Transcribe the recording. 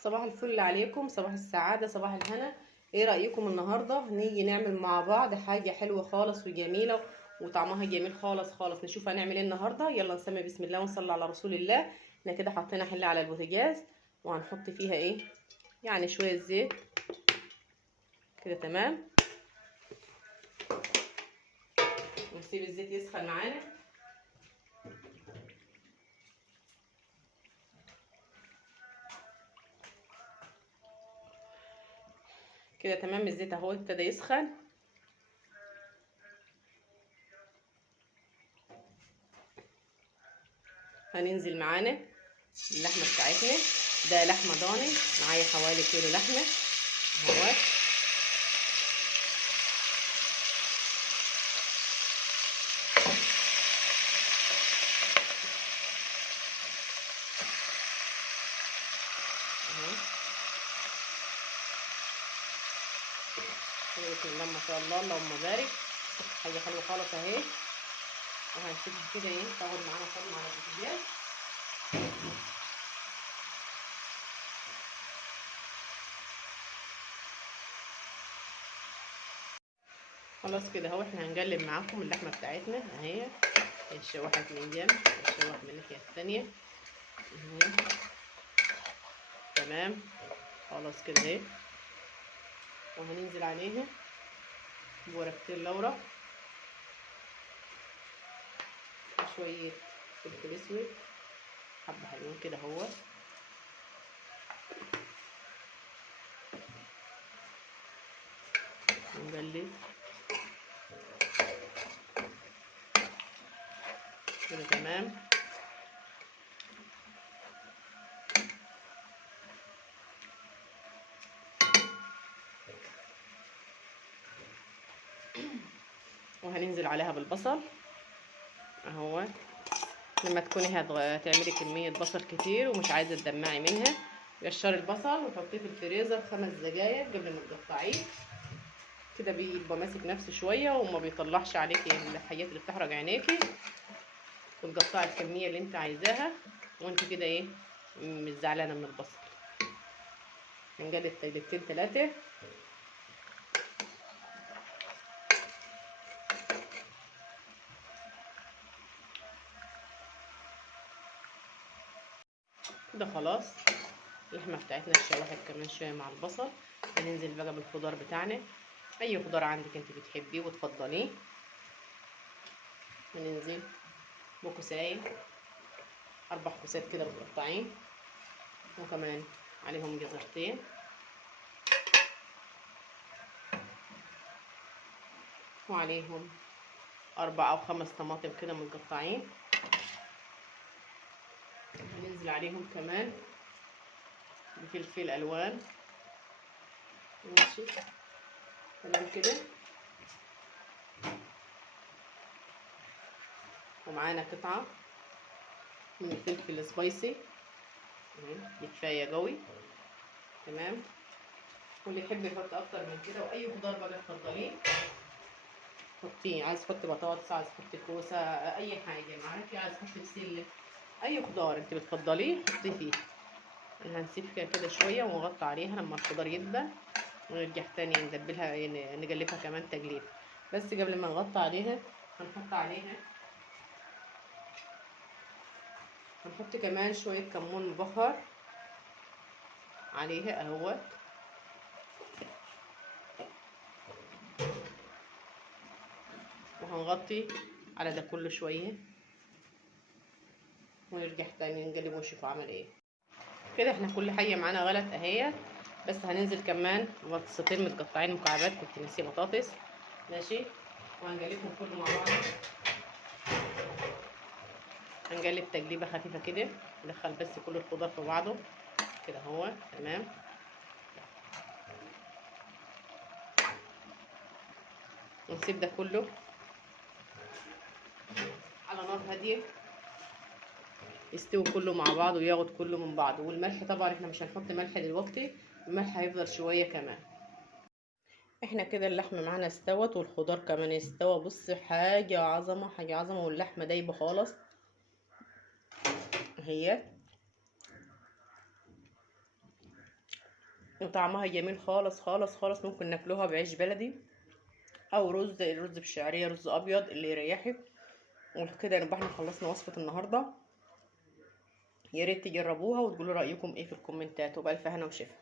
صباح الفل عليكم، صباح السعادة، صباح الهنا. ايه رأيكم النهاردة نيجي نعمل مع بعض حاجة حلوة خالص وجميلة وطعمها جميل خالص خالص. نشوف هنعمل ايه النهاردة. يلا نسمي بسم الله ونصلي على رسول الله. احنا كده حطينا حلة على البوتاجاز وهنحط فيها ايه، يعني شوية زيت كده. تمام، ونسيب الزيت يسخن معانا. كده تمام، الزيت اهو ابتدى يسخن. هننزل معانا اللحمة بتاعتنا. ده لحمة ضاني معايا، حوالي كيلو لحمة اهوت. بسم الله ما شاء الله، اللهم بارك. حاجه حلوه خالص اهي. وهنسيبها كده ايه تاخد معانا صدمه على البوتاجاز. خلاص كده اهو، احنا هنقلب معاكم اللحمه بتاعتنا اهي. اتشوحت من جنب، اتشوح من الناحيه الثانيه اهي. تمام، خلاص كده اهي. وهننزل عليها بورقتين لورا وشويه فلفل اسود، حبه حلوين كده اهو. ونقلب كده. تمام، وهننزل عليها بالبصل اهو. لما تكوني هتعملي كمية بصل كتير ومش عايزة تدمعي منها، قشري البصل وحطيه في الفريزر 5 دقايق قبل ما تقطعيه. كده بيبقى ماسك نفسه شوية وما بيطلعش عليكي الحاجات اللي بتحرق عينيكي. وتقطعي الكمية اللي انت عايزاها وانت كده ايه مش زعلانة من البصل. هنقلب تقلبتين 3. كده خلاص اللحمة بتاعتنا اتشوحت كمان شوية مع البصل. هننزل بقى بالخضار بتاعنا. اي خضار عندك انت بتحبيه وتفضليه. هننزل بكوساية، 4 كوسات كده متقطعين، وكمان عليهم جزرتين، وعليهم 4 أو 5 طماطم كده متقطعين. هننزل عليهم كمان بفلفل ألوان. ماشي، تمام كده. ومعانا قطعة من الفلفل سبايسي دي كفاية قوي. تمام، واللي يحب يحط أكتر من كده. وأي خضار بقى تفضليه حطيه. عايز تحطي بطاطس، عايز تحطي كوسة، أي حاجة معاكي، عايز تحطي بسلة، أي خضار انت بتفضليه حطيه فيه. هنسيبها كده شويه ونغطي عليها لما الخضار يدبل، ونرجع تاني ندبلها نقلبها كمان تقليب. بس قبل ما نغطي عليها هنحط كمان شويه كمون مبخر عليها اهوت. وهنغطي على ده كله شويه ونرجع تاني نقلب ونشوف عمل ايه. كده احنا كل حاجه معانا غلط اهي. بس هننزل كمان بطاطستين متقطعين مكعبات، كنت ناسيه بطاطس. ماشي، وهنقلبهم كله مع بعض. هنقلب تقليبه خفيفه كده، ندخل بس كل الخضار في بعضه كده اهو. تمام، ونسيب ده كله على نار هاديه يستوي كله مع بعض وياخد كله من بعضه. والملح طبعا احنا مش هنحط ملح دلوقتي، الملح هيفضل شويه كمان. احنا كده اللحمه معانا استوت والخضار كمان استوى. بص، حاجه عظمه حاجه عظمه، واللحمه دايبه خالص اهي. وطعمها جميل خالص خالص خالص. ممكن ناكلوها بعيش بلدي او رز، الرز بالشعريه، رز ابيض اللي يريحك. وكده يبقى احنا خلصنا وصفه النهارده. يا ريت تجربوها وتقولوا رايكم ايه في الكومنتات، وبالف هنا وشفا.